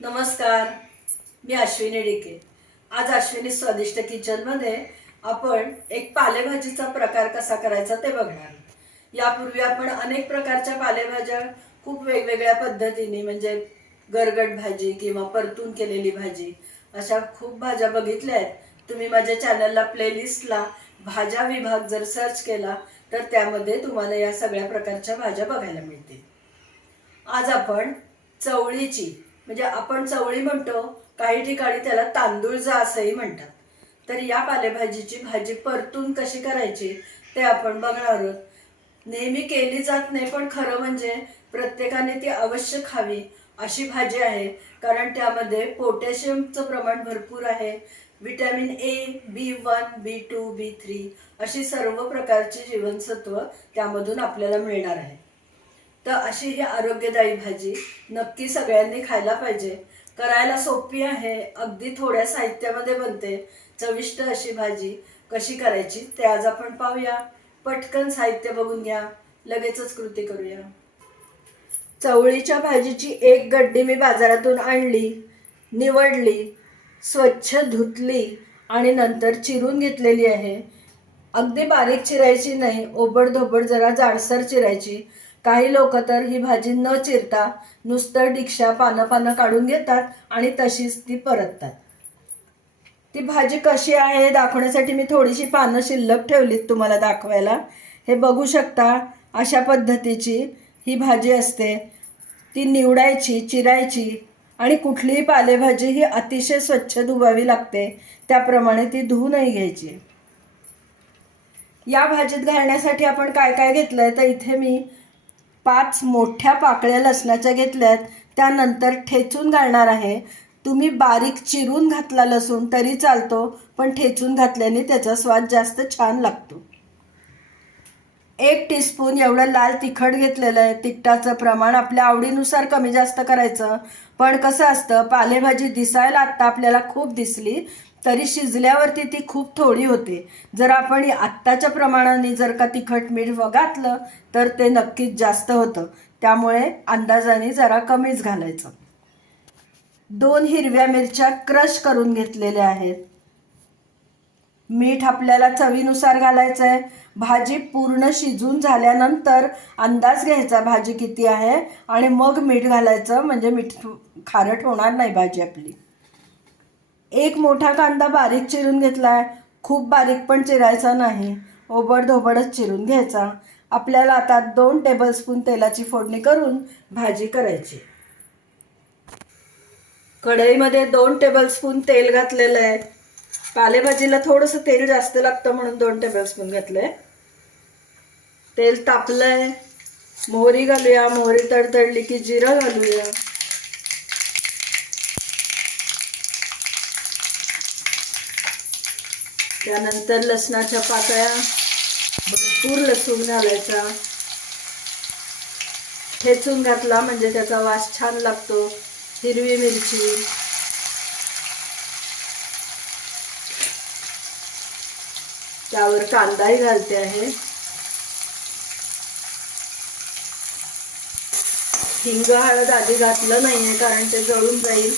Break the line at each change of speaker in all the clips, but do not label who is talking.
नमस्कार मी अश्विनी डिके आज अश्विनी स्वादिष्ट किचनमध्ये आपण एक पालेभाजीचा प्रकार कसा करायचा ते बघणार. यापूर्वी आपण अनेक प्रकारच्या पालेभाज्या खूप वेगवेगळ्या पद्धतीने म्हणजे गरगट भाजी किंवा परतून केलेली भाजी अशा खूप भाज्या बघितल्या आहेत. तुम्ही माझ्या चॅनलला प्लेलिस्टला भाज्या विभाग जर सर्च केला तर त्यामध्ये तुम्हाला या सगळ्या प्रकारच्या भाज्या बघायला मिळतील. आज आपण चवळीची म्हणजे आपण चवळी म्हणतो काही ठिकाणी त्याला तांदूळजा असंही म्हणतात. तर या पालेभाजीची भाजी परतून कशी करायची ते आपण बघणार आहोत. नेहमी केली जात नाही पण खरं म्हणजे प्रत्येकाने ती अवश्य खावी अशी भाजी आहे. कारण त्यामध्ये पोटॅशियमचं प्रमाण भरपूर आहे. Vitamin A B one B two B three अशी सर्व प्रकारची जीवनसत्व त्यामधून आपल्याला मिळणार आहे. तर अशी ही आरोग्यदायी भाजी नक्की सगळ्यांनी खायला पाहिजे. करायला सोपी आहे अगदी थोड्या साहित्यामध्ये बनते चविष्ट अशी भाजी. कशी करायची ते आज आपण पाहूया. पटकन साहित्य बघून घ्या लगेचच कृती करूया. चवळीच्या भाजीची एक गड्डी मी बाजारातून आणली निवडली स्वच्छ धुतली आणि नंतर चिरून घेतलेली आहे. अगदी बारीक चिरायची नाही ओबड जरा जाडसर चिरायची. काही लोक तर ही भाजी न चिरता नुसतं डिक्षा पानं पानं काढून घेतात आणि तशीच ती परततात. ती भाजी कशी आहे दाखवण्यासाठी मी थोडीशी पानं शिल्लक ठेवलीत तुम्हाला दाखवायला. हे बघू शकता अशा पद्धतीची ही भाजी असते. ती निवडायची चिरायची आणि कुठलीही पालेभाजी ही अतिशय स्वच्छ धुवावी लागते. त्याप्रमाणे ती धुवूनही घ्यायची. या भाजीत घालण्यासाठी आपण काय काय घेतलंय? तर इथे मी पाच मोठ्या पाकळ्या लसणाच्या घेतल्यात त्यानंतर ठेचून घालणार आहे. तुम्ही बारीक चिरून घातला लसूण तरी चालतो पण ठेचून घातल्याने त्याचा स्वाद जास्त छान लागतो. एक टीस्पून एवढं लाल तिखट घेतलेलं आहे. तिखटाचं प्रमाण आपल्या आवडीनुसार कमी जास्त करायचं. पण कसं असतं पालेभाजी दिसायला आत्ता आपल्याला खूप दिसली तरी शिजल्यावरती ती खूप थोडी होते. जर आपण आत्ताच्या प्रमाणाने जर का तिखट मीठ व घातलं तर ते नक्कीच जास्त होतं. त्यामुळे अंदाजाने जरा कमीच घालायचं. दोन हिरव्या मिरच्या क्रश करून घेतलेल्या आहेत. मीठ आपल्याला चवीनुसार घालायचं आहे भाजी पूर्ण शिजून झाल्यानंतर अंदाज घ्यायचा भाजी किती आहे आणि मग मीठ घालायचं. म्हणजे मीठ खारट होणार नाही भाजी आपली. एक मोठा कांदा बारीक चिरून घेतलाय. खूप बारीक पण चिरायचा नाही. ओबड धोबडच चिरून घ्यायचा. आपल्याला आता दोन टेबलस्पून तेलाची फोडणी करून भाजी करायची. कढईमध्ये दोन टेबलस्पून तेल घातलेलं आहे. पालेभाजीला थोडंसं तेल जास्त लागतं म्हणून दोन टेबलस्पून घातलं आहे तेल तापलंय. मोहरी घालूया. मोहरी तडतडली की जिरं घालूया. त्यानंतर लसणाच्या पाकळ्या भरपूर लसूण घालायचा. ठेचून घातला म्हणजे त्याचा वास छान लागतो हिरवी मिरची. त्यावर कांदाही घालते आहे. हिंग हळद आधी घातलं नाहीये कारण ते जळून जाईल.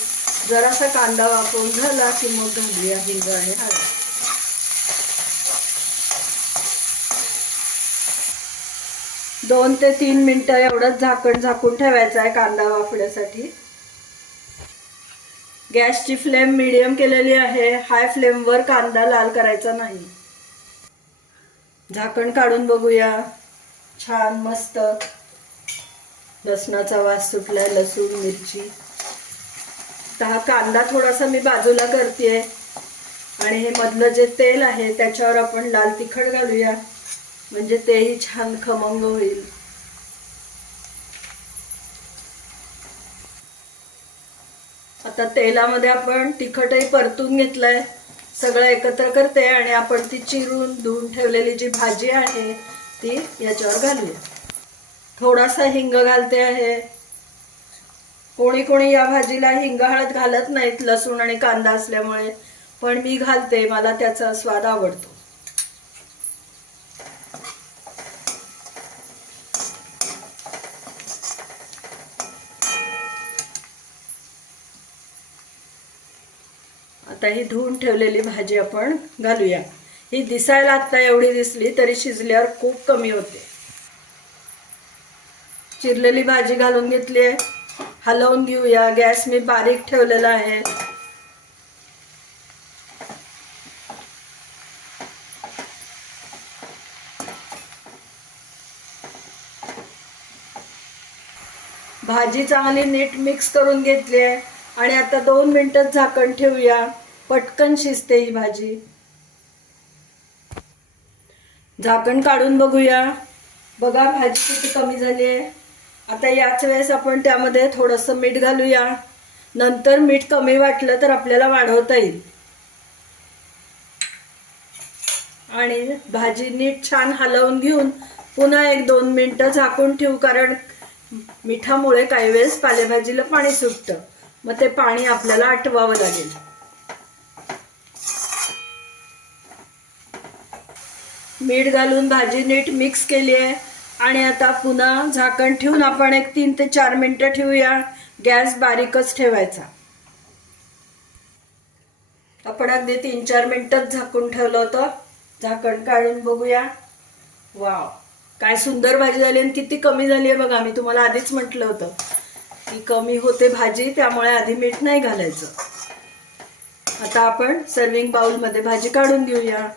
जरासा कांदा वापरून झाला की मग घालूया हिंग आणि हळद. दोन ते तीन मिनिटं एवढंच झाकण झाकून ठेवायचं आहे कांदा वाफण्यासाठी. गॅसची फ्लेम मिडियम केलेली आहे. हाय फ्लेमवर कांदा लाल करायचा नाही. झाकण काढून बघूया. छान मस्त. लसणाचा वास सुटलाय लसूण मिरची. तर हा कांदा थोडासा मी बाजूला करते आणि हे मधलं जे तेल आहे त्याच्यावर आपण लाल तिखट घालूया. म्हणजे तेही छान खमंग होईल. आता तेलामध्ये आपण तिखटही परतून घेतलंय. सगळं एकत्र करते आणि आपण ती चिरून धुवून ठेवलेली जी भाजी आहे ती याच्यावर घालूया. थोडासा हिंग घालते आहे. कोणी कोणी या भाजीला हिंग हळद घालत नाहीत लसूण आणि कांदा असल्यामुळे. पण मी घालते मला त्याचा स्वाद आवडतो. आता ही धुवून ठेवलेली भाजी आपण घालूया. ही दिसायला आत्ता एवढी दिसली तरी शिजल्यावर खूप कमी होते. चिरलेली भाजी घालून घेतली आहे. हलवून घेऊया. गॅस मी बारीक ठेवलेला आहे. भाजी चांगली नीट मिक्स करून घेतली आहे. आणि आता दोन मिनटं झाकण ठेवूया. पटकन शिजते ही भाजी. झाकण काढून बघूया. बघा भाजी किती कमी झाली आहे. आता याच वेळेस आपण त्यामध्ये थोडंसं मीठ घालूया. नंतर मीठ कमी वाटलं तर आपल्याला वाढवता येईल. आणि भाजी नीट छान हलवून घेऊन पुन्हा एक दोन मिनटं झाकून ठेवू कारण मिठामुळे काही वेळेस पालेभाजीला पाणी सुटतं. मग ते पाणी आपल्याला आटवावं लागेल. मीठ घालून भाजी नीट मिक्स केली आहे. आणि आता पुन्हा झाकण ठेवून आपण एक तीन ते चार मिनटं ठेवूया. गॅस बारीकच ठेवायचा. आपण अगदी तीन चार मिनटंच झाकून ठेवलं होतं. झाकण काढून बघूया. वाव. काय सुंदर भाजी झाली आणि किती कमी झाली आहे बघा. मी तुम्हाला आधीच म्हटलं होतं. की कमी होते भाजी त्यामुळे आधी मीठ नाही घालायचं. आता आपण सर्विंग बाउलमध्ये भाजी काढून घेऊया.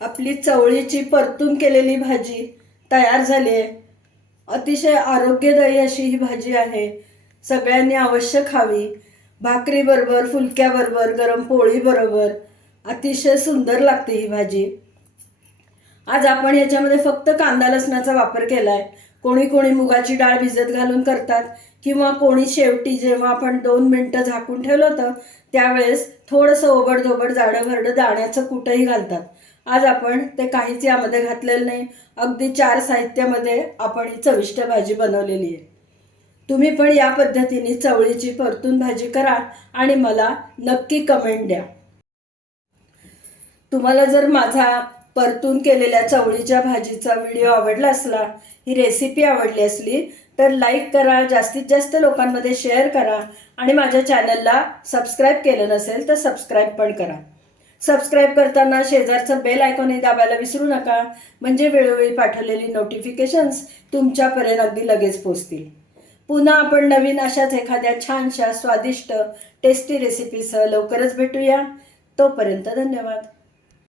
आपली चवळीची परतून केलेली भाजी तयार झाली आहे. अतिशय आरोग्यदायी अशी ही भाजी आहे. सगळ्यांनी अवश्य खावी. भाकरीबरोबर फुलक्याबरोबर गरम पोळीबरोबर. अतिशय सुंदर लागते ही भाजी. आज आपण याच्यामध्ये फक्त कांदा लसणाचा वापर केला आहे कोणी कोणी मुगाची डाळ भिजत घालून करतात किंवा कोणी शेवटी जेव्हा आपण दोन मिनटं झाकून ठेवलं होतं त्यावेळेस थोडंसं ओबडधोबड जाडं भरडं दाण्याचं कुठंही घालतात. आज आपण ते काहीच यामध्ये घातलेलं नाही. अगदी चार साहित्यामध्ये आपण ही चविष्ट भाजी बनवलेली आहे. तुम्ही पण या पद्धतीने चवळीची परतून भाजी करा आणि मला नक्की कमेंट द्या. तुम्हाला जर माझा परतून केलेल्या चवळीच्या भाजीचा व्हिडिओ आवडला असला ही रेसिपी आवडली असली तर लाईक करा जास्तीत जास्त लोकांमध्ये शेअर करा आणि माझ्या चॅनलला सबस्क्राईब केलं नसेल तर सबस्क्राईब पण करा. सबस्क्राईब करताना शेजारचं बेल आयकॉनही दाबायला विसरू नका. म्हणजे वेळोवेळी पाठवलेली नोटिफिकेशन्स तुमच्यापर्यंत अगदी लगेच पोचतील पुन्हा आपण नवीन अशाच एखाद्या छानशा स्वादिष्ट टेस्टी रेसिपीसह लवकरच भेटूया. तोपर्यंत धन्यवाद.